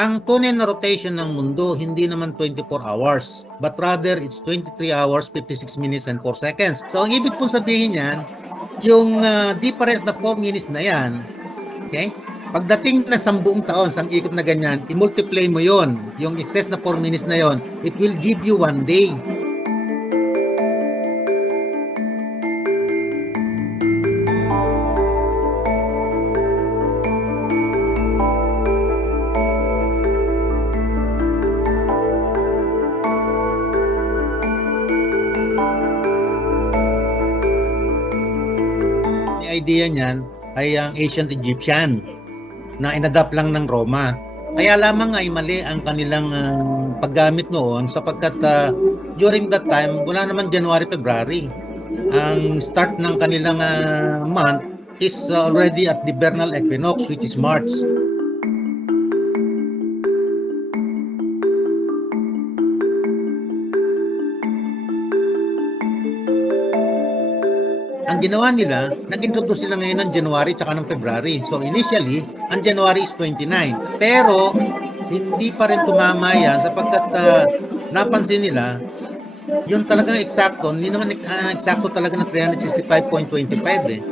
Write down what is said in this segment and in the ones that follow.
Ang tunay na rotation ng mundo, hindi naman 24 hours, but rather it's 23 hours, 56 minutes, and 4 seconds. So, ang ibig pong sabihin yan, yung difference na 4 minutes na yan, okay? Pagdating na 10 taon, sang ikot na ganyan, i-multiply mo yon, yung excess na 4 minutes na yon, it will give you 1 day. Idea niyan ay ang ancient Egyptian na inadapt lang ng Roma. Kaya lamang ay mali ang kanilang paggamit noon sapagkat during that time, wala naman January, February. Ang start ng kanilang month is already at the vernal equinox, which is March. Ang ginawa nila, nag-introduce sila ngayon ng January tsaka ng February. So initially, ang January is 29. Pero hindi pa rin tumama yan sapagkat napansin nila, yun talagang eksakto, hindi naman eksakto talaga na 365.25 eh.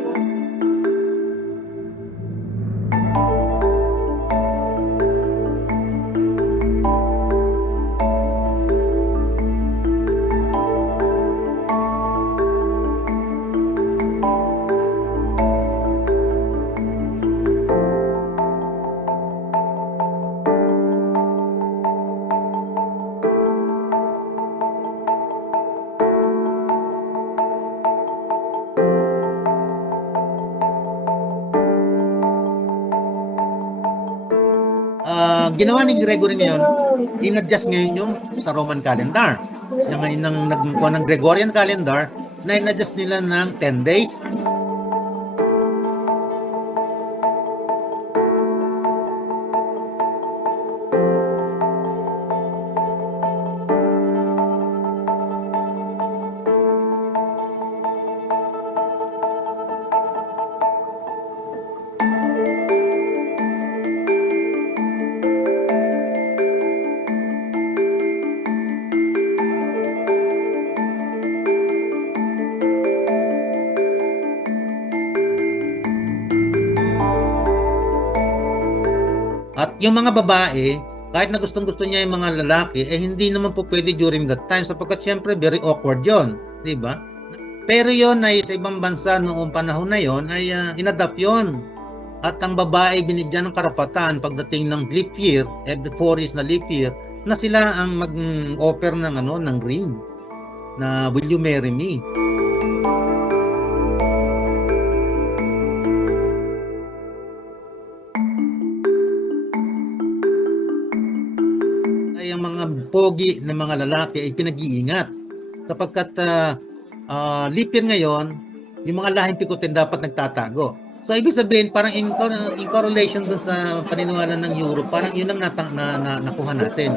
Ginawa ni Gregory ngayon, in-adjust ngayon yung sa Roman calendar. Yung ngayon nagkuha ng Gregorian calendar na in-adjust nila ng 10 days. At yung mga babae, kahit na gustong-gusto niya yung mga lalaki, eh hindi naman po pwede during that time sapagkat syempre very awkward yon, di ba? Pero yon ay sa ibang bansa noong panahon na yon ay inadapt yon. At ang babae binigyan ng karapatan pagdating ng leap year, every 4 years na leap year, na sila ang mag-offer ng ng ring na will you marry me? Ay ang mga pogi na mga lalaki ay pinag-iingat sapagkat leap year ngayon, yung mga lahing pikutin dapat nagtatago. So ibig sabihin parang in correlation dun sa paniniwala ng Europe, parang yun ang nakuha natin.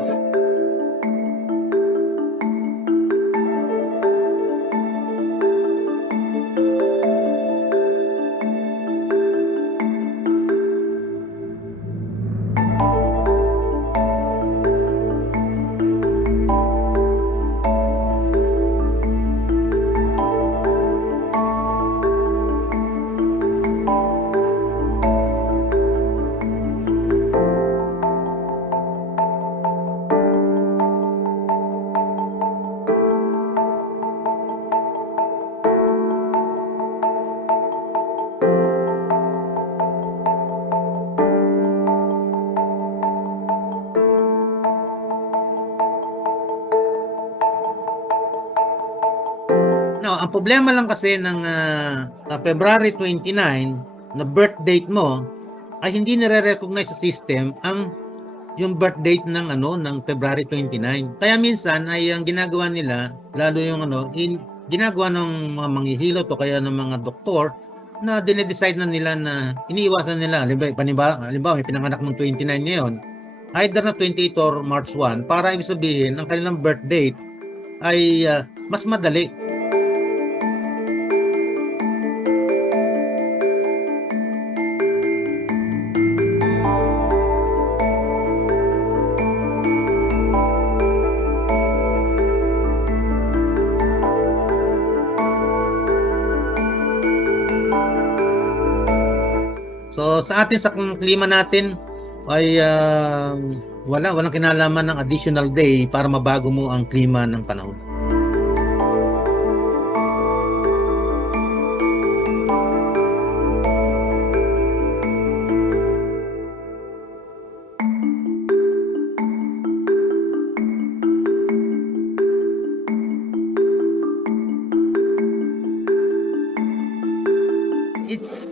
Now, ang problema lang kasi ng February 29 na birth date mo ay hindi nire-recognize sa system yung birth date ng February 29. Kaya minsan ay ang ginagawa nila, lalo yung ginagawa ng mga manghihilot o kaya ng mga doktor na dinedecide na nila na iniiwasan nila. Halimbawa may pinanganak ng 29 ngayon, either na 28 or March 1 para ibig sabihin ang kanilang birth date ay mas madali. So sa atin, sa klima natin ay walang kinalaman ng additional day para mabago mo ang klima ng panahon.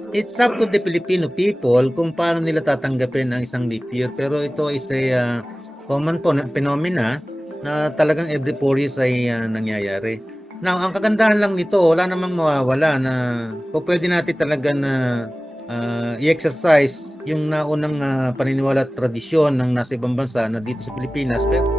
It's up to the Filipino people kung paano nila tatanggapin ang isang leap year, pero ito is a common phenomena na talagang every 4 years ay nangyayari. Now, ang kagandahan lang nito, wala namang mawawala na kung pwede natin talaga na i-exercise yung naunang paniniwala at tradisyon ng nasa ibang bansa na dito sa Pilipinas. Pero